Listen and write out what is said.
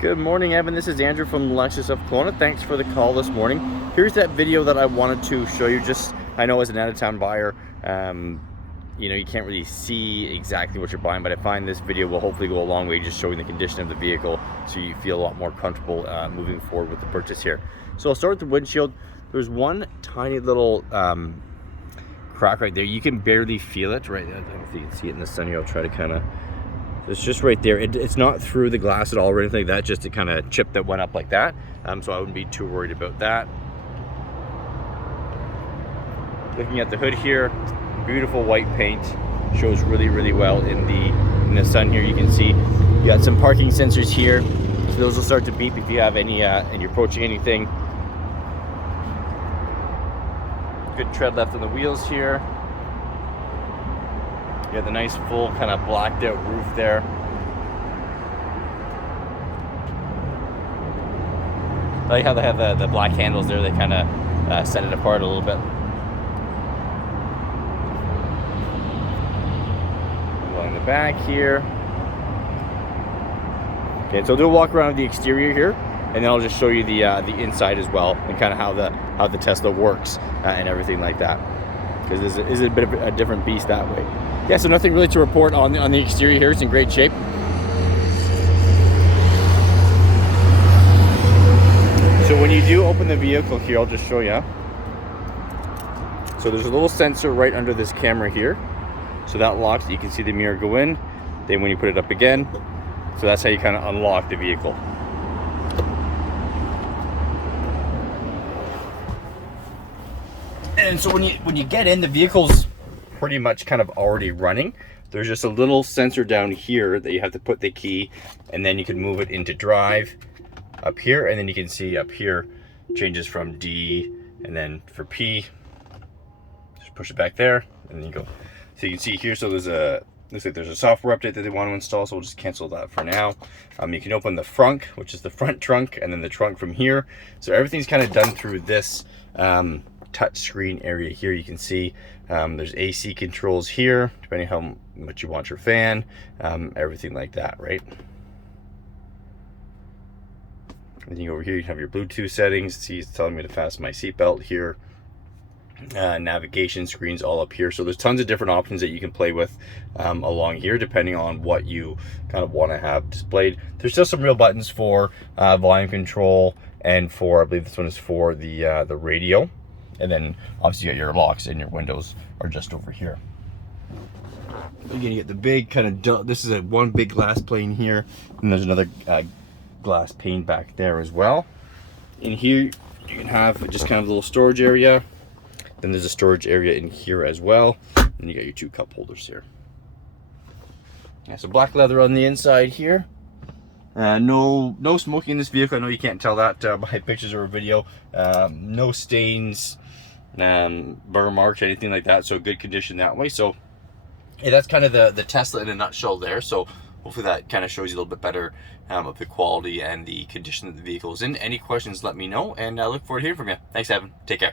Good morning, Evan. This is Andrew from Lexus of Kelowna. Thanks for the call this morning. Here's that video that I wanted to show you. Just, I know as an out-of-town buyer, you can't really see exactly what you're buying, but I find this video will hopefully go a long way just showing the condition of the vehicle so you feel a lot more comfortable moving forward with the purchase here. So I'll start with the windshield. There's one tiny little crack right there. You can barely feel it, right? I don't know if you can see it in the sun here. I'll try to kind of, it's just right there. It's not through the glass at all or anything like that, just a kind of chip that went up like that. So I wouldn't be too worried about that. Looking at the hood here, beautiful white paint, shows really well in the sun here. You can see you got some parking sensors here, so those will start to beep if you have any and you're approaching anything. Good tread left on the wheels here. You got the nice full kind of blacked out roof there. I like how they have the black handles there. They kind of set it apart a little bit. Along the back here. Okay, so I'll do a walk around of the exterior here, and then I'll just show you the inside as well, and kind of how the Tesla works and everything like that. Because this is a bit of a different beast that way. Yeah, so nothing really to report on the exterior here. It's in great shape. So when you do open the vehicle here, I'll just show you. So there's a little sensor right under this camera here. So that locks, you can see the mirror go in. Then when you put it up again, so that's how you kind of unlock the vehicle. And so when you get in, the vehicle's pretty much kind of already running. There's just a little sensor down here that you have to put the key, and then you can move it into drive up here, and then you can see up here changes from D, and then for P, just push it back there, and then you go. So you can see here, so looks like there's a software update that they want to install, so we'll just cancel that for now. You can open the frunk, which is the front trunk, and then the trunk from here. So everything's kind of done through this touch screen area here. You can see there's AC controls here, depending how much you want your fan, everything like that, right? And you go over here, you have your Bluetooth settings. See, it's telling me to fasten my seatbelt here. Navigation screens all up here. So there's tons of different options that you can play with along here, depending on what you kind of want to have displayed. There's still some real buttons for volume control, and for, I believe this one is for the radio. And then obviously you got your locks, and your windows are just over here. Again, you get the big kind of, this is one big glass pane here, and there's another glass pane back there as well. In here you can have just kind of a little storage area. Then there's a storage area in here as well, and you got your two cup holders here. Yeah, so black leather on the inside here. No smoking in this vehicle. I know you can't tell that by pictures or a video. No stains, burn marks, anything like that. So good condition that way. So yeah, that's kind of the Tesla in a nutshell there. So hopefully that kind of shows you a little bit better of the quality and the condition that the vehicle is in. Any questions, let me know, and I look forward to hearing from you. Thanks, Evan. Take care.